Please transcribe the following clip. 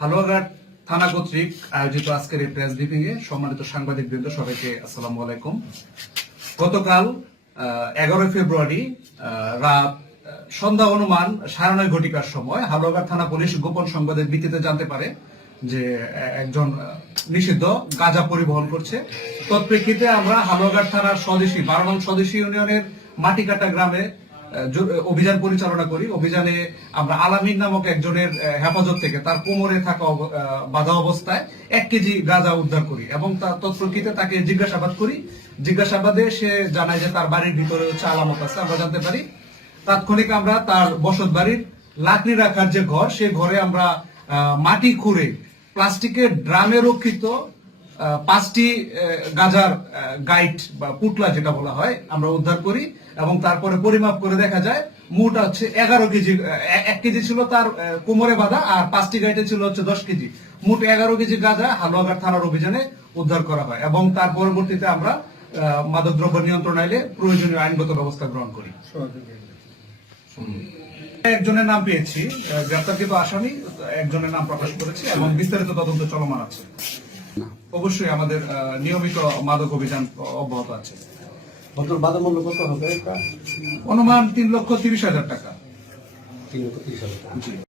হালুয়াঘাট থানা কর্তৃক আয়োজিত আজকের এই প্রেস ব্রিফিং এ সম্মানিত সাংবাদিক বৃন্দ সবাইকে আসসালামু আলাইকুম। গতকাল এগারোই ফেব্রুয়ারি রাত সন্ধ্যা অনুমান সাড়ে নয় ঘটিকার সময় হালুয়াঘাট থানা পুলিশ গোপন সংবাদের ভিত্তিতে জানতে পারে যে একজন নিষিদ্ধ গাঁজা পরিবহন করছে। তৎপ্রেক্ষিতে আমরা হালুয়াঘাট থানার স্বদেশী, বারো স্বদেশী ইউনিয়নের মাটিকাটা গ্রামে অভিযান পরিচালনা করি। অভিযানে আমরা আলামিন নামক একজনের হেফাজত থেকে তার কোমরে থাকা বাধা অবস্থায় এক কেজি গাঁজা উদ্ধার করি এবং তার তৎপ্রকৃতে তাকে জিজ্ঞাসাবাদ করি। জিজ্ঞাসাবাদে সে জানায় যে তার বাড়ির ভিতরে হচ্ছে আলামত আছে, আমরা জানতে পারি। তাৎক্ষণিক আমরা তার বসত বাড়ির লাকড়ি রাখার যে ঘর, সে ঘরে আমরা মাটি খুঁড়ে প্লাস্টিকের ড্রামে রক্ষিত পাঁচটি গাজার গাইড বা পুটলা যেটা বলা হয়, আমরা উদ্ধার করি এবং তারপরে পরিমাপ করে দেখা যায় মোট হচ্ছে এগারো কেজি এক- কেজি ছিল তার কোমরে বাঁধা আর পাঁচটি গাইটে ছিল হচ্ছে দশ কেজি। মোট এগারো কেজি গাঁজা হালুয়াঘাট থানার অভিযানে উদ্ধার করা হয় এবং তার পরবর্তীতে আমরা মাদকদ্রব্য নিয়ন্ত্রণ আইলে প্রয়োজনীয় আইনগত ব্যবস্থা গ্রহণ করি। একজনের নাম পেয়েছি গ্রেপ্তারকৃত আসামি, একজনের নাম প্রকাশ করেছি এবং বিস্তারিত তদন্ত চলমান আছে। অবশ্যই আমাদের নিয়মিত মাদক অভিযান অব্যাহত আছে। বদল বাজার মূল্য কত হবে অনুমান তিন লক্ষ তিরিশ হাজার টাকা। তিন লক্ষ তিরিশ হাজার টাকা।